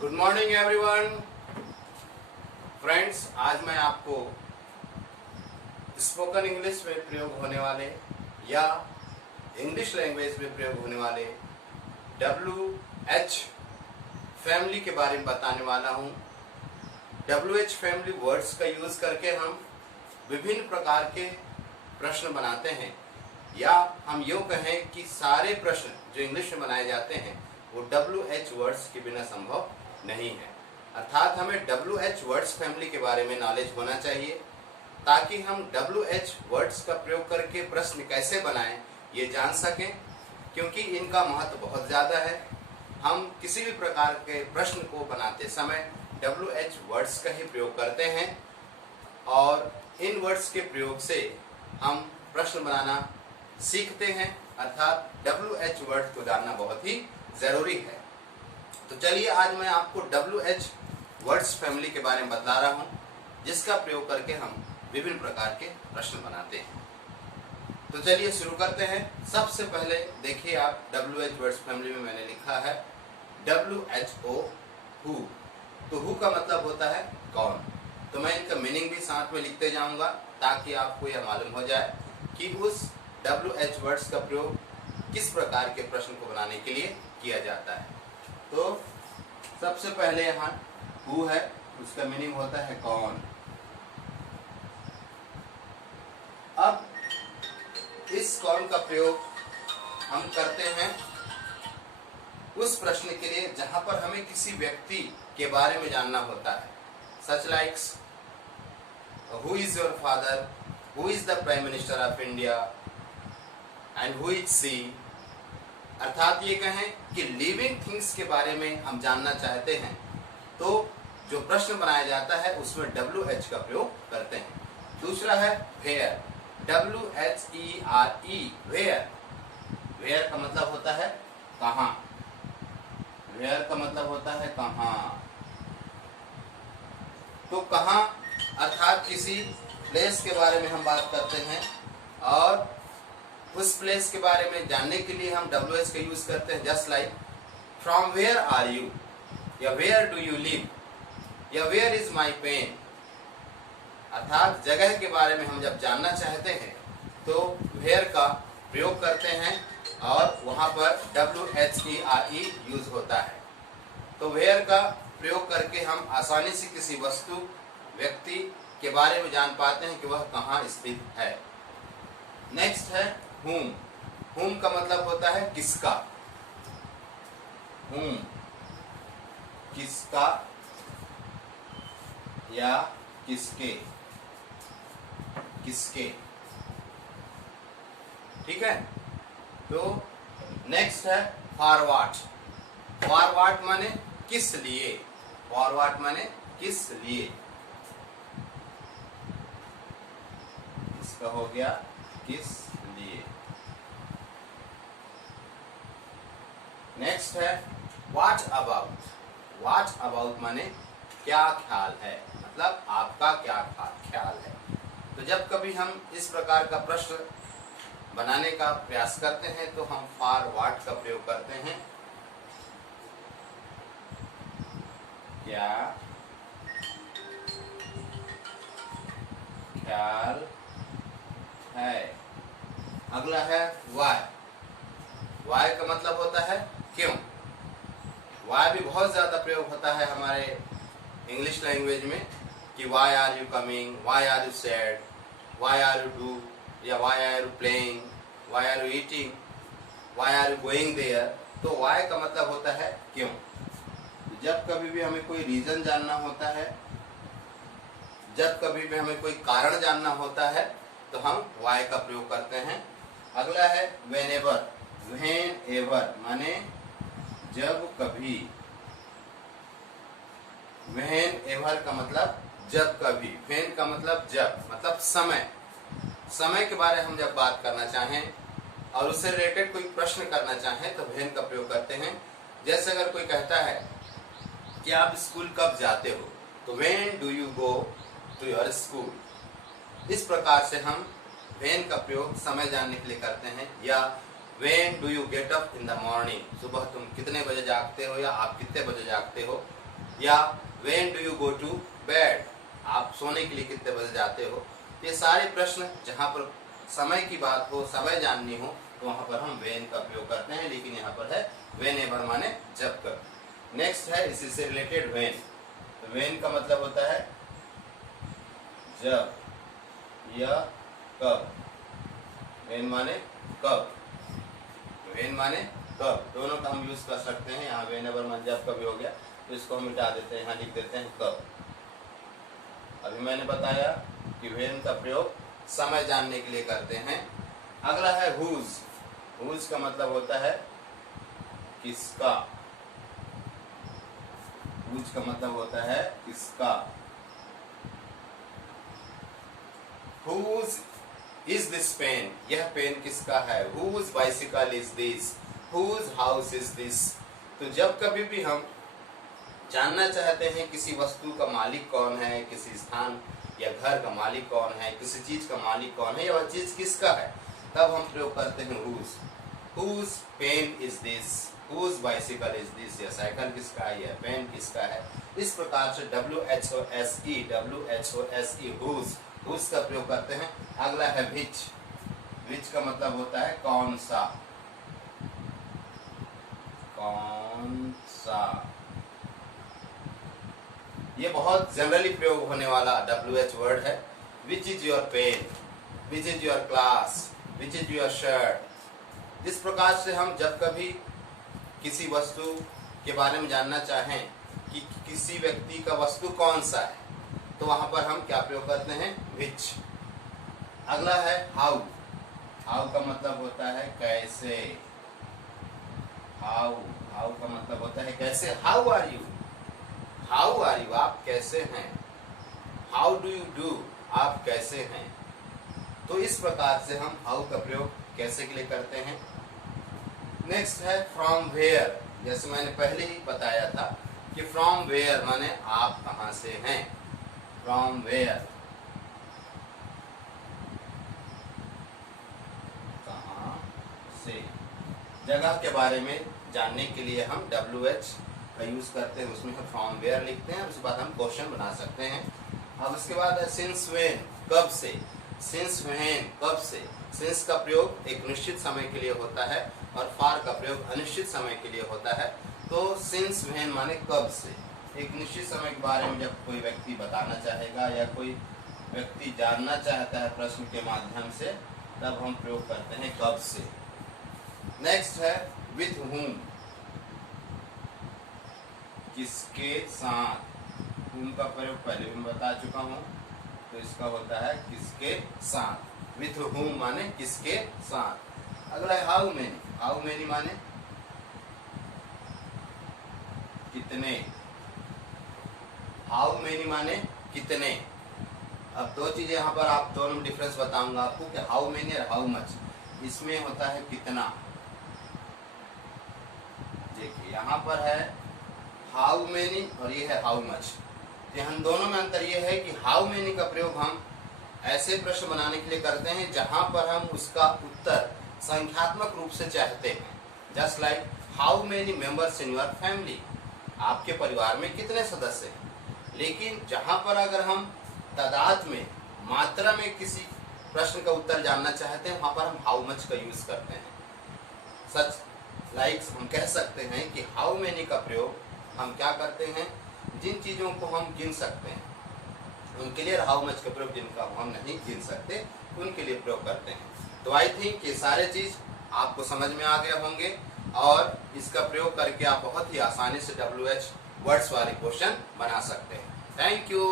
Good morning everyone friends. आज मैं आपको स्पोकन इंग्लिश में प्रयोग होने वाले या इंग्लिश लैंग्वेज में प्रयोग होने वाले WH फैमिली के बारे में बताने वाला हूं। WH फैमिली वर्ड्स का यूज करके हम विभिन्न प्रकार के प्रश्न बनाते हैं, या हम यूँ कहें कि सारे प्रश्न जो इंग्लिश में बनाए जाते हैं वो WH वर्ड्स के बिना संभव नहीं है। अर्थात हमें WH वर्ड्स फैमिली के बारे में नॉलेज होना चाहिए ताकि हम WH वर्ड्स का प्रयोग करके प्रश्न कैसे बनाएं ये जान सकें, क्योंकि इनका महत्व बहुत ज़्यादा है। हम किसी भी प्रकार के प्रश्न को बनाते समय WH वर्ड्स का ही प्रयोग करते हैं और इन वर्ड्स के प्रयोग से हम प्रश्न बनाना सीखते हैं। अर्थात WH वर्ड को जानना बहुत ही ज़रूरी है। तो चलिए आज मैं आपको WH वर्ड्स फैमिली के बारे में बता रहा हूँ, जिसका प्रयोग करके हम विभिन्न प्रकार के प्रश्न बनाते हैं। तो चलिए शुरू करते हैं। सबसे पहले देखिए आप WH वर्ड्स फैमिली में मैंने लिखा है WHO हु। तो हु का मतलब होता है कौन। तो मैं इनका मीनिंग भी साथ में लिखते जाऊंगा ताकि आपको यह मालूम हो जाए कि उस WH वर्ड्स का प्रयोग किस प्रकार के प्रश्न को बनाने के लिए किया जाता है। तो सबसे पहले यहाँ हु है, उसका मीनिंग होता है कौन। अब इस कौन का प्रयोग हम करते हैं उस प्रश्न के लिए जहां पर हमें किसी व्यक्ति के बारे में जानना होता है। Such likes who is your father, who is the prime minister of India and who is she. अर्थात ये कहें कि लिविंग थिंग्स के बारे में हम जानना चाहते हैं तो जो प्रश्न बनाया जाता है उसमें WH का प्रयोग करते हैं। दूसरा है वेयर, WHERE, वेयर। वेयर का मतलब होता है कहाँ। वेयर का मतलब होता है कहाँ। तो कहाँ अर्थात किसी प्लेस के बारे में हम बात करते हैं और उस प्लेस के बारे में जानने के लिए हम WH का यूज करते हैं। Just like from where are you, या वेयर डू यू लिव, या वेयर इज माई पेन। अर्थात जगह के बारे में हम जब जानना चाहते हैं तो वेयर का प्रयोग करते हैं और वहां पर WHERE यूज होता है। तो वेयर का प्रयोग करके हम आसानी से किसी वस्तु व्यक्ति के बारे में जान पाते हैं कि वह कहाँ स्थित है। नेक्स्ट है whom। whom का मतलब होता है किसका। whom किसका या किसके, किसके। ठीक है। तो नेक्स्ट है फॉरवर्ड। फॉरवर्ड माने किस लिए, फॉरवर्ड माने किस लिए। इसका हो गया किस लिए। नेक्स्ट है व्हाट अबाउट। व्हाट अबाउट माने क्या ख्याल है, मतलब आपका क्या ख्याल है। तो जब कभी हम इस प्रकार का प्रश्न बनाने का प्रयास करते हैं तो हम फॉर व्हाट का प्रयोग करते हैं। क्या ख्याल है। अगला है वाई। वाई का मतलब होता है क्यों। वाई भी बहुत ज्यादा प्रयोग होता है हमारे इंग्लिश लैंग्वेज में कि why are you coming, why are you sad, why are you do, या why are you playing, why are you eating, why are you going there. तो वाई का मतलब होता है क्यों। जब कभी भी हमें कोई रीजन जानना होता है, जब कभी भी हमें कोई कारण जानना होता है तो हम वाई का प्रयोग करते हैं। अगला है whenever। whenever माने जब कभी। whenever का मतलब जब कभी। when का मतलब जब, मतलब समय। समय के बारे में हम जब बात करना चाहें और उससे रिलेटेड कोई प्रश्न करना चाहें तो when का प्रयोग करते हैं। जैसे अगर कोई कहता है कि आप स्कूल कब जाते हो तो when do you go to your school। इस प्रकार से हम when का प्रयोग समय जानने के लिए करते हैं। या when do you get up in the morning, सुबह तुम कितने बजे जागते हो या आप कितने बजे जागते हो, या when do you go to bed, आप सोने के लिए कितने बजे जाते हो। ये सारे प्रश्न जहाँ पर समय की बात हो, समय जाननी हो, तो वहाँ पर हम व्हेन का प्रयोग करते हैं, लेकिन यहाँ पर है व्हेनेवर माने जब कब। नेक्स्ट है इसी से रिलेटेड व्हेन। तो व्हेन का मतलब होता है जब या कब। व्हेन माने कब, व्हेन माने कब, दोनों का हम यूज कर सकते हैं। यहाँ व्हेनेवर माने जब कभी हो गया तो इसको हम मिटा देते हैं, यहाँ लिख देते हैं कब। अभी मैंने बताया कि व्हेन का प्रयोग समय जानने के लिए करते हैं। अगला है हुज। हुज का मतलब होता है किसका। हुज का मतलब होता है किसका। हुज इज दिस पेन, यह पेन किसका है। Whose bicycle is this, whose house is this. तो जब कभी भी हम जानना चाहते हैं किसी वस्तु का मालिक कौन है, किसी स्थान या घर का मालिक कौन है, किसी चीज का मालिक कौन है, या वह चीज किसका है, तब हम प्रयोग करते हैं whose. Whose pen is this, whose bicycle is this, यह साइकिल किसका है, यह पेन किसका है। इस प्रकार से WHOSE हुज, हुज का प्रयोग करते हैं। अगला है व्हिच। व्हिच का मतलब होता है कौन सा, कौन सा। ये बहुत जनरली प्रयोग होने वाला WH वर्ड है। Which is your pen, which is your class, which is your shirt. इस प्रकार से हम जब कभी किसी वस्तु के बारे में जानना चाहें कि किसी व्यक्ति का वस्तु कौन सा है, तो वहां पर हम क्या प्रयोग करते हैं, विच। अगला है हाउ। हाउ का मतलब होता है कैसे। हाउ, हाउ का मतलब होता है कैसे। How are you, how are you, आप कैसे हैं। हाउ डू यू डू, आप कैसे हैं। तो इस प्रकार से हम हाउ का प्रयोग कैसे के लिए करते हैं। नेक्स्ट है फ्रॉम वेयर। जैसे मैंने पहले ही बताया था कि फ्रॉम वेयर माने आप कहां से हैं। फ्रॉम वेयर, कहां से। जगह के बारे में जानने के लिए हम WH का यूज करते हैं, उसमें हम फ्रॉम वेयर लिखते हैं, उसके बाद हम क्वेश्चन बना सकते हैं। अब उसके बाद है सिंस व्हेन, कब से। सिंस व्हेन, कब से। सिंस का प्रयोग एक निश्चित समय के लिए होता है और फार का प्रयोग अनिश्चित समय के लिए होता है। तो सिंस व्हेन माने कब से। एक निश्चित समय के बारे में जब कोई व्यक्ति बताना चाहेगा या कोई व्यक्ति जानना चाहता है प्रश्न के माध्यम से, तब हम प्रयोग करते हैं कब से। नेक्स्ट है विथ whom, किसके साथ। whom का प्रयोग पहले भी बता चुका हूं, तो इसका होता है किसके साथ। विथ whom माने किसके साथ। अगला है हाउ मेनी। हाउ मेनी माने कितने। हाउ मेनी माने कितने। अब दो चीजें यहाँ पर आप दोनों में डिफरेंस बताऊंगा आपको कि हाउ मेनी और हाउ मच। इसमें होता है कितना। देखिए यहाँ पर है हाउ मेनी और ये है हाउ मच। यहाँ दोनों में अंतर ये है कि हाउ मेनी का प्रयोग हम ऐसे प्रश्न बनाने के लिए करते हैं जहां पर हम उसका उत्तर संख्यात्मक रूप से चाहते हैं। Just like how many members in your family, आपके परिवार में कितने सदस्य हैं। लेकिन जहां पर अगर हम तादाद में, मात्रा में किसी प्रश्न का उत्तर जानना चाहते हैं, वहां पर हम हाउ मच का यूज करते हैं। सच लाइक्स हम कह सकते हैं कि हाउ मेनी का प्रयोग हम क्या करते हैं, जिन चीज़ों को हम गिन सकते हैं उनके लिए, हाउ मच का प्रयोग जिनका हम नहीं गिन सकते उनके लिए प्रयोग करते हैं। तो आई थिंक ये सारे चीज़ आपको समझ में आ गए होंगे और इसका प्रयोग करके आप बहुत ही आसानी से WH वर्ड्स वाले क्वेश्चन बना सकते हैं। Thank you.